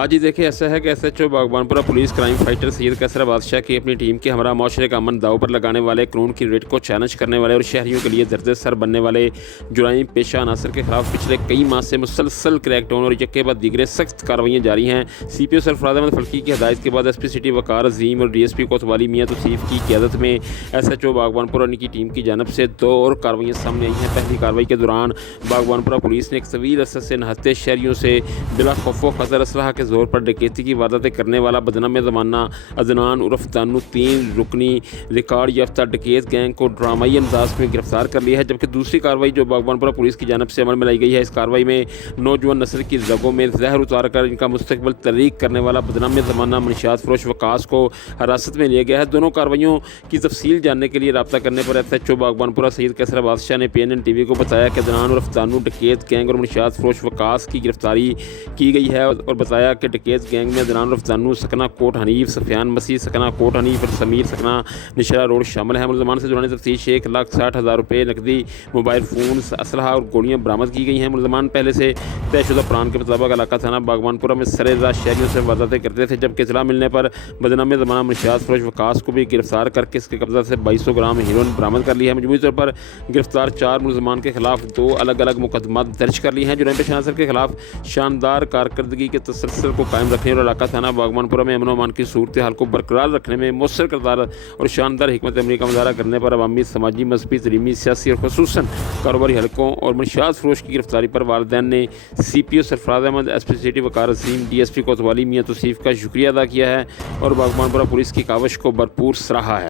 हाँ जी, देखिए ऐसा है कि SHO Baghbanpura police crime fighter Syed Kaiser Badshah की अपनी टीम के हमरा माशरे का अमन दाव पर लगाने वाले, कानून की रेट को चैलेंज करने वाले और शहरियों के लिए दर्द सर बनने वाले जुराइम पेशा अनासर के खिलाफ पिछले कई माह से मुसलसल क्रैकडाउन और यके बाद दीगरे सख्त कार्रवाइयाँ जारी हैं। सीपीओ सरफराज अहमद फल्की की हदायत के बाद एसपी सिटी वकार अजीम और डीएसपी कोतवाली मियां तौसीफ की क़यादत में एसएचओ बागबानपुरा की टीम की जानब से 2 और कार्रवाइयाँ सामने आई हैं। पहली कार्रवाई के दौरान बागबानपुरा पुलिस ने एक तवील अरसे से नहते शहरियों से बिला खौफ खतर असलहा के जोर पर डकैती की वारदातें करने वाला बदनाम ज़माना अदनान उर्फ दानू 3 रुकनी रिकॉर्ड याफ्ता डकैत गैंग को ड्रामाई अंदाज में गिरफ्तार कर लिया है। जबकि दूसरी कार्रवाई जो बागबानपुरा पुलिस की जानब से अमल में लाई गई है, इस कार्रवाई में नौजवान नस्ल की रगों में जहर उतार कर इनका मुस्तकबिल तरीक करने वाला बदनाम ज़माना मनशियात फरोश वकास को हिरासत में लिया गया है। दोनों कार्रवाइयों की तफसील जानने के लिए रब्ता करने पर एसएचओ बागबानपुरा सैयद कैसर बादशाह ने PNN TV को बताया कि अदनान उर्फ दानू डकैत गैंग और मनशियात फरोश वकास की गिरफ्तारी की गई है और बताया कि डकैत गैंग में अदनान उर्फ दानू सकना कोट हनीफ सफियान मसीह सकना कोट हनीफ और समीर सकना निशरा रोड शामिल है। मुलजमान से जुरानी तफ्तीश 1,60,000 रुपये नकदी, मोबाइल फ़ोन, असलहा और गोलियां बरामद की गई हैं। मुलजमान पहले से तयशुदा प्लान के मुताबिक इलाका थाना बागबानपुरा में सरेराह शहरियों से वारदातें करते थे। जबकि इतला मिलने पर बदनाम ज़माना मनशियात फरोश वकास को भी गिरफ्तार करके इसके कब्जा से 2200 ग्राम हीरोइन बरामद कर ली है। मजमूई तौर पर गिरफ्तार 4 मुलजमान के खिलाफ 2 अलग अलग मुकदमात दर्ज कर लिए हैं। जुराइम पेशा अनासर के खिलाफ शानदार कारकर्दगी के तसलसल को कायम रखने और इलाका थाना बागबानपुरा में अमन व अमान की सूरत हाल को बरकरार रखने में मौसर किरदार और शानदार हिकमत अमली का मुजाहरा करने पर अवामी, समाजी, मजहबी, तलीमी, सियासी और खुसूसन कारोबारी हलकों और मनशियात फरोश की गिरफ्तारी पर वालिदैन ने CPO Sarfaraz Ahmed, SP city Waqar Azeem, DSP Kotwali मियां तौसीफ का शुक्रिया अदा किया है और बागबानपुरा पुलिस की काविश को भरपूर सराहा है।